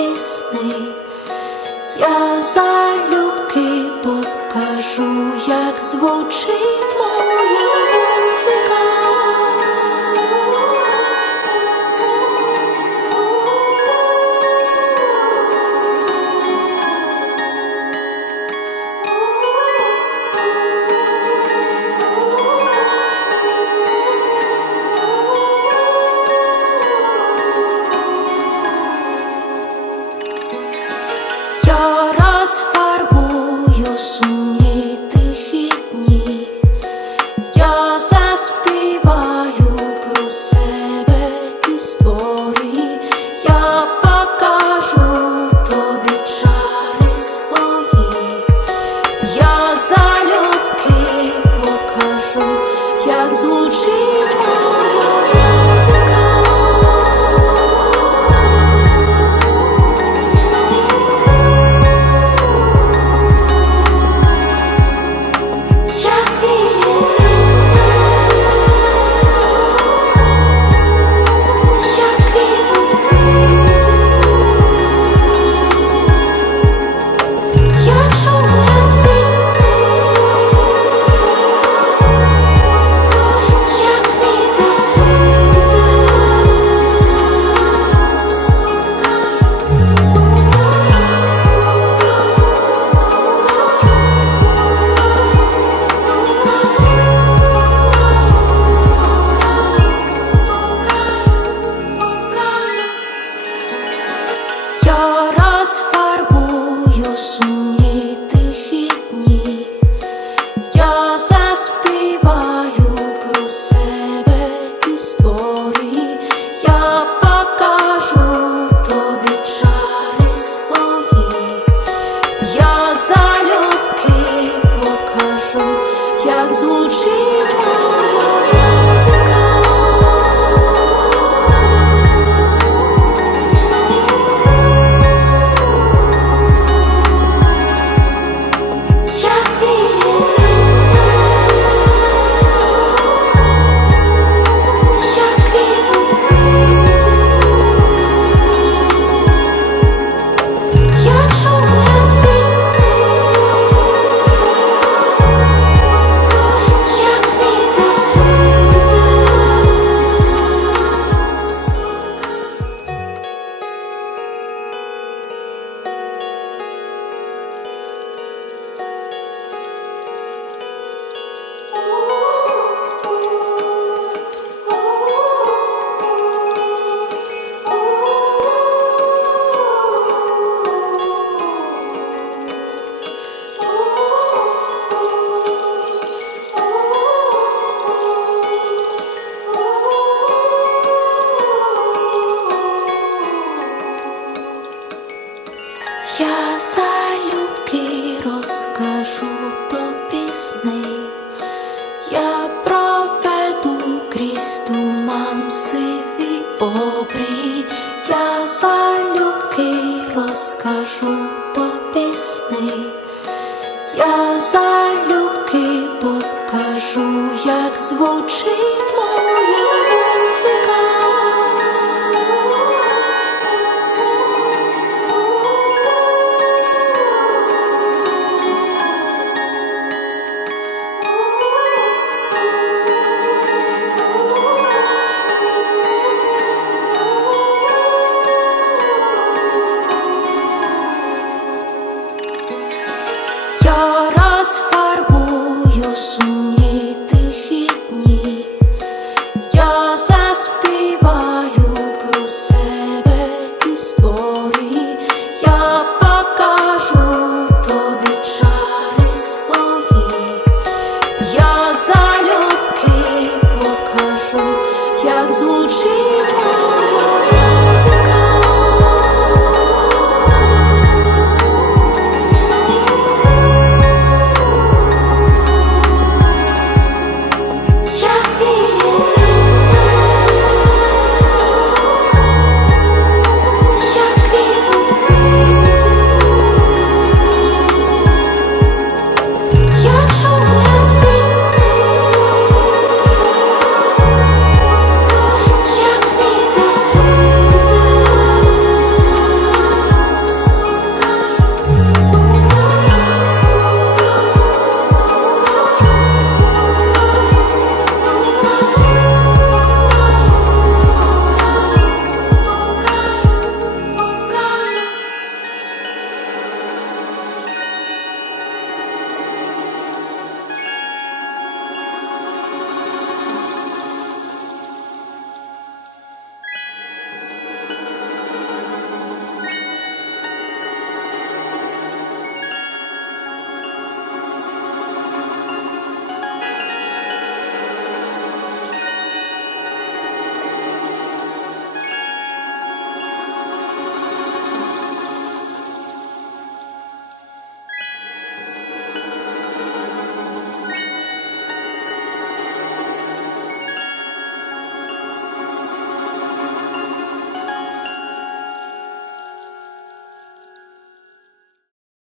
пісни, я залюбки покажу, як звучить моя музика. як звучить. Я залюбки розкажу до пісни, я проведу крізь туман сиві обрій, я залюбки розкажу.